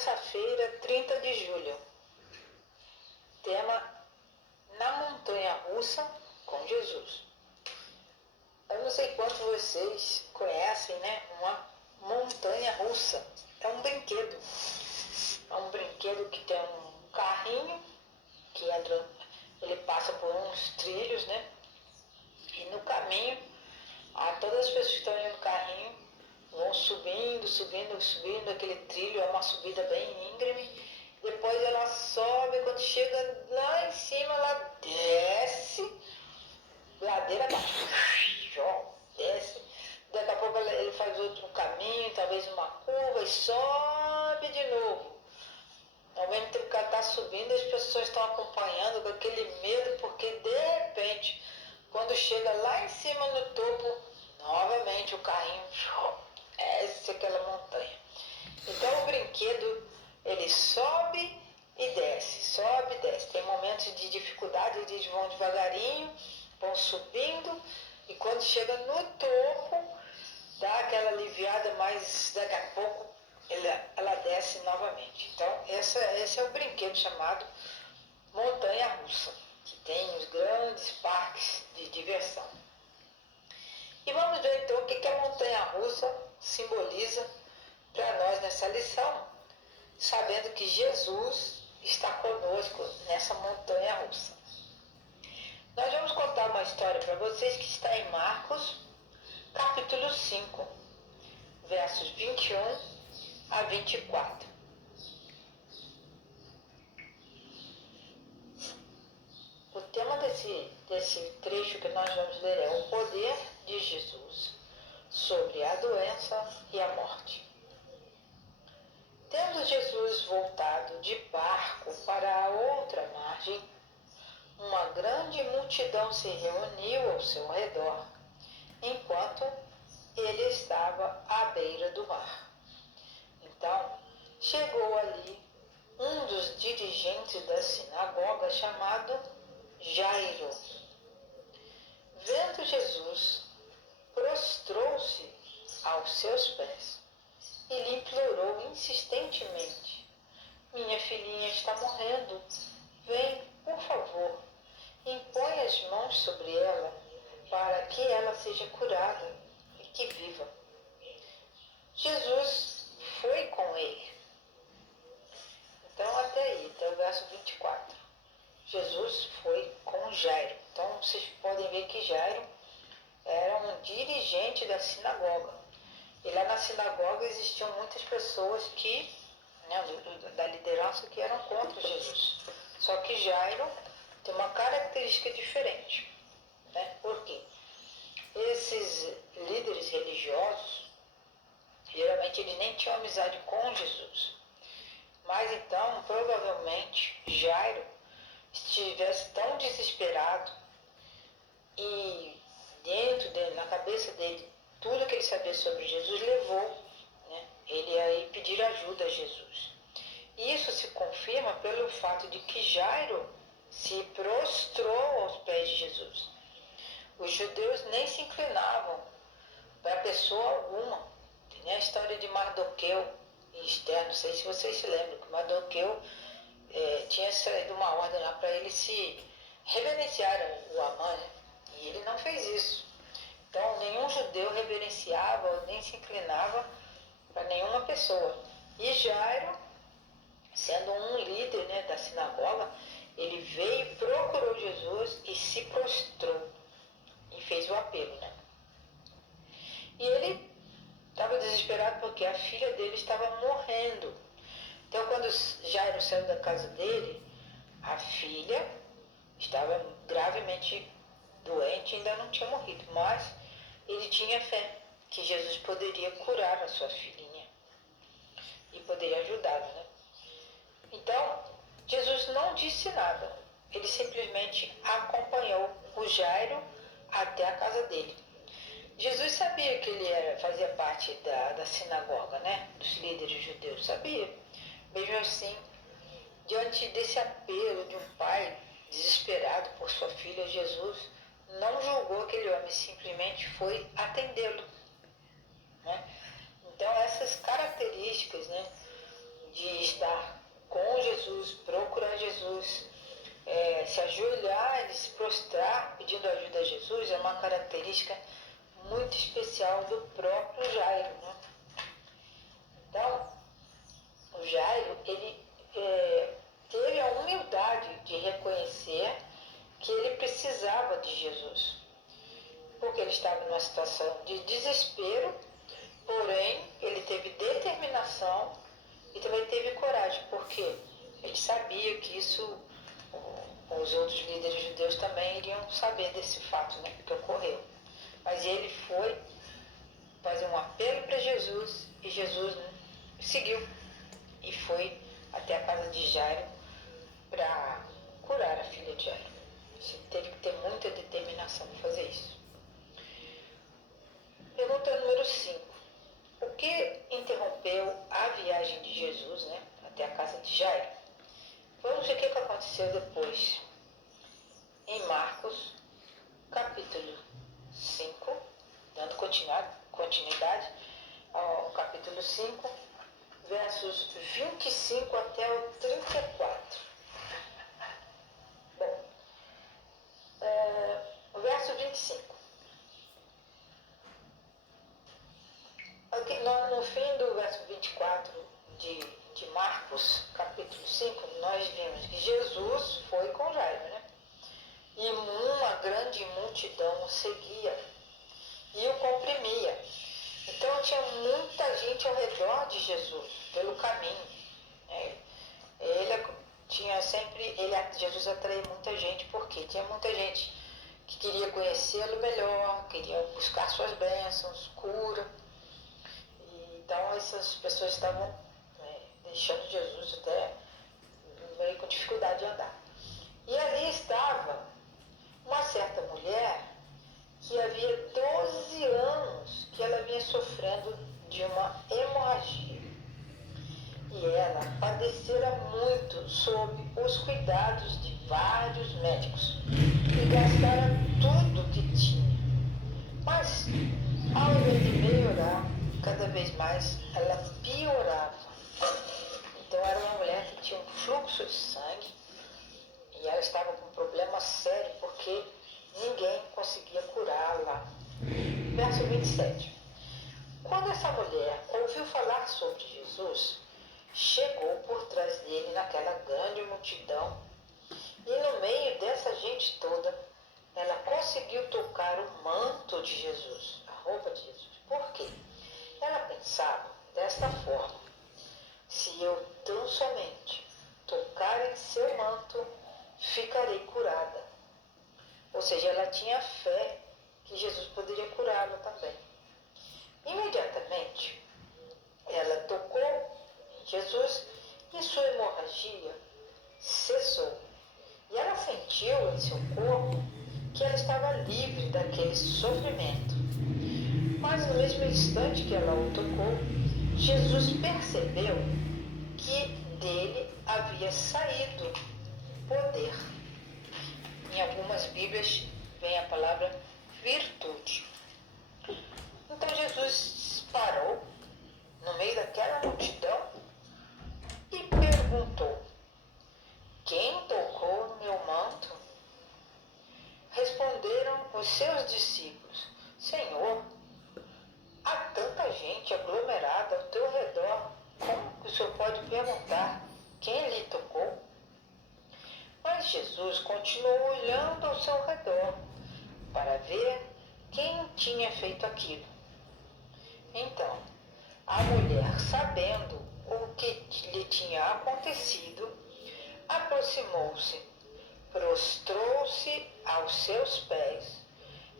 Terça-feira, 30 de julho. Tema: na montanha russa com Jesus. Eu não sei quantos vocês conhecem, né? Uma montanha russa. É um brinquedo. É um brinquedo que tem um carrinho que entra, ele passa por uns trilhos, né? E no caminho, todas as pessoas que estão indo no carrinho vão subindo aquele trilho. É uma subida bem íngreme. Depois ela sobe, quando chega lá em cima ela desce, ladeira abaixo, desce. Daqui a pouco ele faz outro caminho, talvez uma curva, e sobe de novo. Ao mesmo tempo que ela está subindo, as pessoas estão acompanhando com aquele medo, porque de repente, quando chega lá em cima no topo, novamente o carrinho desce aquela montanha. Então o brinquedo, ele sobe e desce, sobe e desce. Tem momentos de dificuldade, eles vão devagarinho, vão subindo, e quando chega no topo, dá aquela aliviada, mas daqui a pouco ela desce novamente. Então esse é o brinquedo chamado montanha russa, que tem os grandes parques de diversão. E vamos ver então o que a montanha russa simboliza para nós nessa lição, sabendo que Jesus está conosco nessa montanha russa. Nós vamos contar uma história para vocês que está em Marcos, capítulo 5, versos 21 a 24. O tema desse trecho que nós vamos ler é o poder de Jesus sobre a doença e a morte. Tendo Jesus voltado de barco para a outra margem, uma grande multidão se reuniu ao seu redor, enquanto ele estava à beira do mar. Então, chegou ali um dos dirigentes da sinagoga chamado Jairo. Vendo Jesus, prostrou-se aos seus pés e lhe implorou insistentemente: minha filhinha está morrendo. Vem, por favor, impõe as mãos sobre ela para que ela seja curada e que viva. Jesus foi com ele. Então, até o verso 24. Jesus foi com Jairo. Então, vocês podem ver que Jairo era um dirigente da sinagoga. E lá na sinagoga existiam muitas pessoas da liderança que eram contra Jesus. Só que Jairo tem uma característica diferente. Né? Por quê? Esses líderes religiosos, geralmente eles nem tinham amizade com Jesus. Mas então, provavelmente, Jairo estivesse tão desesperado e dentro dele, na cabeça dele, tudo que ele sabia sobre Jesus levou, ele a ir pedir ajuda a Jesus. Isso se confirma pelo fato de que Jairo se prostrou aos pés de Jesus. Os judeus nem se inclinavam para pessoa alguma. Tem a história de Mardoqueu e Esther, não sei se vocês se lembram, que Mardoqueu tinha saído uma ordem lá para ele se reverenciar o Amã, e ele não fez isso. Então, nenhum judeu reverenciava, nem se inclinava para nenhuma pessoa. E Jairo, sendo um líder da sinagoga, ele veio, procurou Jesus e se prostrou e fez o apelo. E ele estava desesperado porque a filha dele estava morrendo. Então, quando Jairo saiu da casa dele, a filha estava gravemente doente e ainda não tinha morrido, mas ele tinha fé que Jesus poderia curar a sua filhinha e poderia ajudá-la. Então, Jesus não disse nada, ele simplesmente acompanhou o Jairo até a casa dele. Jesus sabia que ele fazia parte da sinagoga, dos líderes judeus, sabia. Mesmo assim, diante desse apelo de um pai desesperado por sua filha, Jesus não julgou aquele homem, simplesmente foi atendê-lo. Então, essas características de estar com Jesus, procurar Jesus, se ajoelhar e se prostrar pedindo ajuda a Jesus é uma característica muito especial do próprio Jairo, né? Então, o Jairo, ele teve a humildade de reconhecer que ele precisava de Jesus, porque ele estava numa situação de desespero, porém ele teve determinação e também teve coragem, porque ele sabia que isso, os outros líderes judeus também iriam saber desse fato, né, que ocorreu. Mas ele foi fazer um apelo para Jesus e Jesus, né, seguiu e foi até a casa de Jairo para curar a filha de Jairo. Você teve que ter muita determinação para fazer isso. Pergunta número 5. O que interrompeu a viagem de Jesus, né, até a casa de Jairo? Vamos ver o que aconteceu depois. Em Marcos, capítulo 5, dando continuidade ao capítulo 5, versos 25 até o 34. Bom, o verso 25. Aqui, no fim do verso 24 de Marcos, capítulo 5, nós vimos que Jesus foi com Jairo, né? E uma grande multidão o seguia e o comprimia. Então tinha muita gente ao redor de Jesus, pelo caminho, né? Jesus atraía muita gente, porque tinha muita gente que queria conhecê-lo melhor, queria buscar suas bênçãos, cura. Então essas pessoas estavam deixando Jesus até meio com dificuldade de andar. E ali estava uma certa mulher que havia 12 anos que ela vinha sofrendo de uma hemorragia. E ela padecera muito sob os cuidados de vários médicos e gastara tudo que tinha. Mas, ao invés de melhorar, cada vez mais ela piorava. Então era uma mulher que tinha um fluxo de sangue e ela estava com um problema sério porque ninguém conseguia curá-la. Verso 27. Quando essa mulher ouviu falar sobre Jesus, chegou por trás dele naquela grande multidão e no meio dessa gente toda, ela conseguiu tocar o manto de Jesus, a roupa de Jesus. Por quê? Ela pensava desta forma: se eu tão somente tocar em seu manto, ficarei curada. Ou seja, ela tinha fé que Jesus poderia curá-la também. Imediatamente, ela tocou em Jesus e sua hemorragia cessou. E ela sentiu em seu corpo que ela estava livre daquele sofrimento. Mas no mesmo instante que ela o tocou, Jesus percebeu que dele havia saído poder. Em algumas Bíblias vem a palavra virtude. Então Jesus parou no meio daquela multidão e perguntou: quem tocou no meu manto? Responderam os seus discípulos: Senhor, há tanta gente aglomerada ao teu redor, como que o Senhor pode perguntar quem lhe tocou? Mas Jesus continuou olhando ao seu redor para ver quem tinha feito aquilo. Então, a mulher, sabendo o que lhe tinha acontecido, aproximou-se, prostrou-se aos seus pés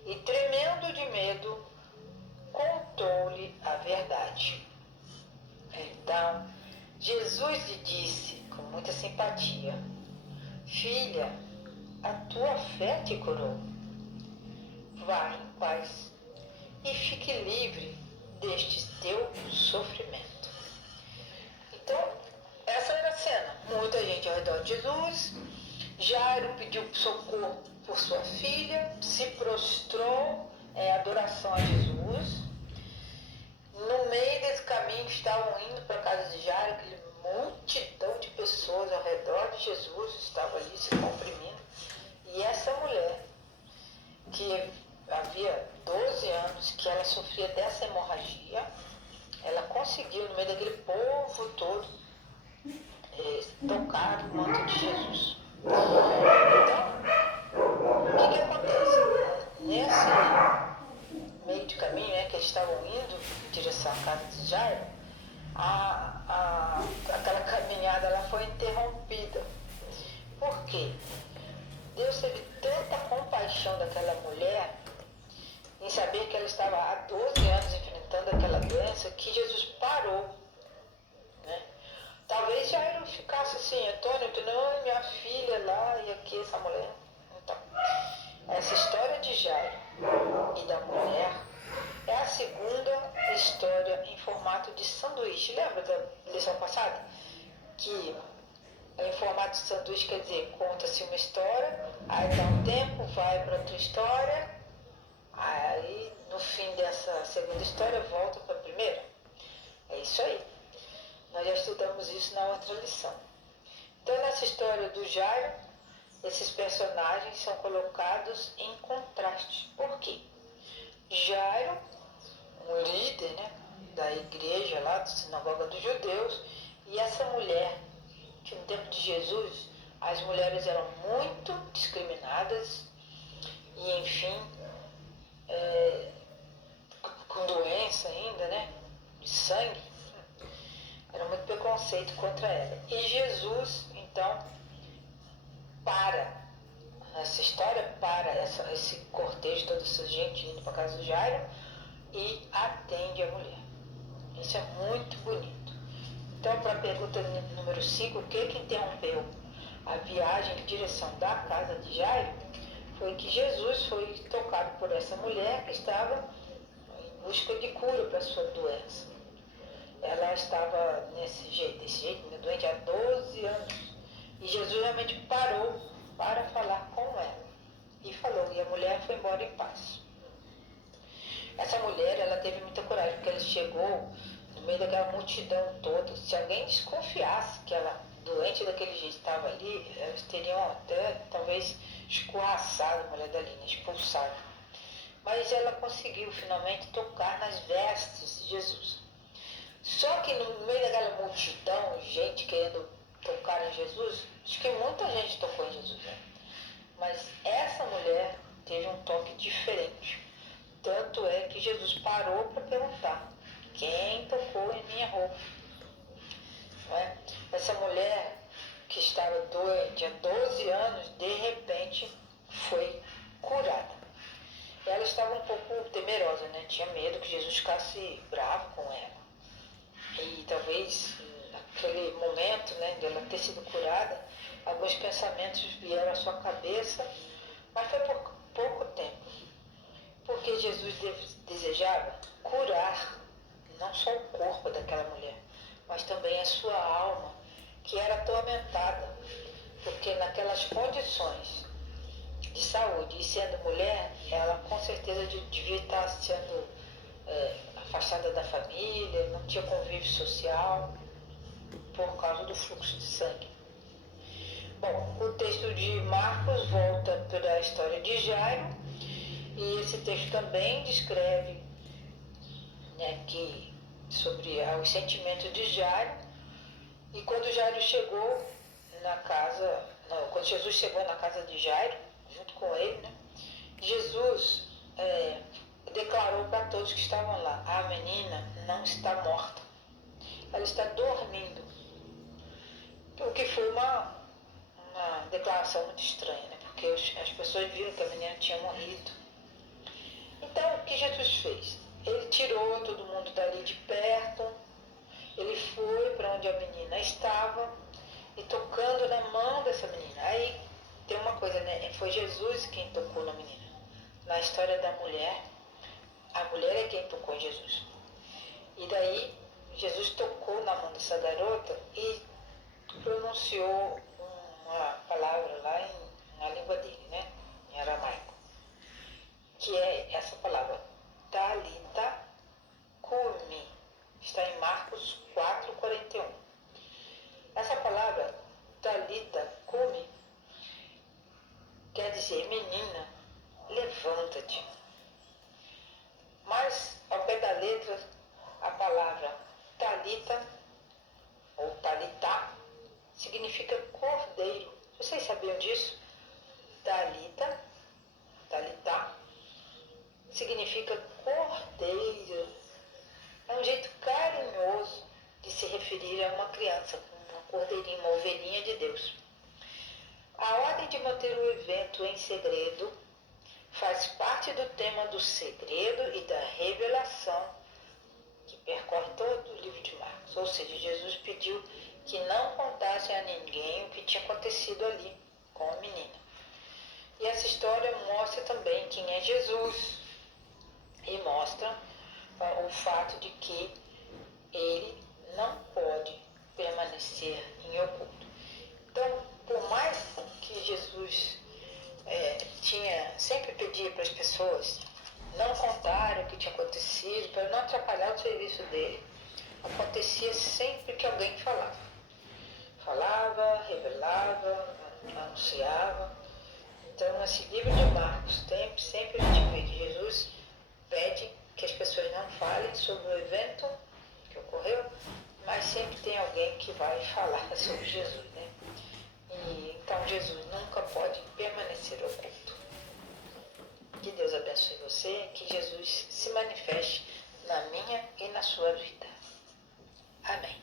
e, tremendo de medo, contou-lhe a verdade. Então, Jesus lhe disse com muita simpatia: filha, a tua fé te curou. Vá em paz e fique livre deste teu sofrimento. Então, essa era a cena. Muita gente ao redor de Jesus. Jairo pediu socorro por sua filha, se prostrou em adoração a Jesus. No meio desse caminho que estavam indo para a casa de Jairo, aquele Jesus estava ali se comprimindo, e essa mulher, que havia 12 anos que ela sofria dessa hemorragia, ela conseguiu, no meio daquele povo todo, tocar no manto de Jesus. Então, o que acontece? Nesse meio de caminho, né, que eles estavam indo em direção à casa de Jairo, aquela caminhada ela foi interrompida. Por quê? Deus teve tanta compaixão daquela mulher, em saber que ela estava há 12 anos enfrentando aquela doença, que Jesus parou. Né? Talvez Jairo ficasse assim: Antônio, tu não é minha filha lá e aqui essa mulher. Então, essa história de Jairo e da mulher é a segunda história em formato de sanduíche. Lembra da lição passada? Que em formato de sanduíche quer dizer, conta-se uma história, aí dá um tempo, vai para outra história, aí no fim dessa segunda história volta para a primeira. É isso aí. Nós já estudamos isso na outra lição. Então, nessa história do Jairo, esses personagens são colocados em contraste. Por quê? Jairo, um líder, né, da igreja lá, da sinagoga dos judeus, e essa mulher, que no tempo de Jesus as mulheres eram muito discriminadas e, enfim, com doença ainda, né, de sangue, era muito preconceito contra ela. E Jesus, então, para essa história, para esse cortejo, toda essa gente indo para a casa do Jairo, e atende a mulher. Isso é muito bonito. Então, para a pergunta número 5, o que interrompeu a viagem em direção da casa de Jairo foi que Jesus foi tocado por essa mulher que estava em busca de cura para a sua doença. Ela estava desse jeito, doente há 12 anos. E Jesus realmente parou para falar com ela. E falou, e a mulher foi embora em paz. Essa mulher, ela teve muita coragem, porque ela chegou no meio daquela multidão toda. Se alguém desconfiasse que ela, doente daquele jeito, estava ali, elas teriam até, talvez, escorraçado a mulher dali, né? Expulsado. Mas ela conseguiu, finalmente, tocar nas vestes de Jesus. Só que no meio daquela multidão, gente querendo tocar em Jesus, acho que muita gente tocou em Jesus, né? Mas essa mulher teve um toque diferente. Tanto é que Jesus parou para perguntar: quem tocou em minha roupa? Não é? Essa mulher que estava doente há 12 anos, de repente foi curada. Ela estava um pouco temerosa, né? Tinha medo que Jesus ficasse bravo com ela. E talvez naquele momento, né, dela ter sido curada, alguns pensamentos vieram à sua cabeça, mas foi por pouco tempo. Porque Jesus desejava curar não só o corpo daquela mulher, mas também a sua alma, que era atormentada, porque naquelas condições de saúde e sendo mulher, ela com certeza devia estar sendo afastada da família, não tinha convívio social por causa do fluxo de sangue. Bom, o texto de Marcos volta para a história de Jairo, e esse texto também descreve, né, sobre os sentimentos de Jairo. E quando Jairo chegou na casa, quando Jesus chegou na casa de Jairo, junto com ele, né, Jesus declarou para todos que estavam lá: a menina não está morta, ela está dormindo. O que foi uma declaração muito estranha, né? Porque as pessoas viram que a menina tinha morrido. Então, o que Jesus fez? Ele tirou todo mundo dali de perto, ele foi para onde a menina estava e tocando na mão dessa menina. Aí tem uma coisa, né? Foi Jesus quem tocou na menina. Na história da mulher, a mulher é quem tocou em Jesus. E daí, Jesus tocou na mão dessa garota e pronunciou uma palavra lá na língua dele, né? Em aramaico, que é essa palavra, Talita Cumi. Está em Marcos 4:41. Essa palavra, Talita, Talita, ou Talitá, significa cordeiro. Vocês sabiam disso? Talita, Talitá, significa cordeiro. É um jeito carinhoso de se referir a uma criança, uma cordeirinha, uma ovelhinha de Deus. A ordem de manter o evento em segredo faz parte do tema do segredo e da revelação que percorre todo o livro de Marcos. Ou seja, Jesus pediu que não contassem a ninguém o que tinha acontecido ali com a menina. E essa história mostra também quem é Jesus e mostra o fato de que ele não pode permanecer em oculto. Então, por mais que Jesus sempre pedia para as pessoas não contarem o que tinha acontecido, para não atrapalhar o serviço dele, acontecia sempre que alguém falava. Falava, revelava, anunciava. Então, nesse livro de Marcos, sempre a gente vê que Jesus pede que as pessoas não falem sobre o evento que ocorreu, mas sempre tem alguém que vai falar sobre Jesus, né? E então Jesus nunca pode permanecer oculto. Que Deus abençoe você, que Jesus se manifeste na minha e na sua vida. Amém.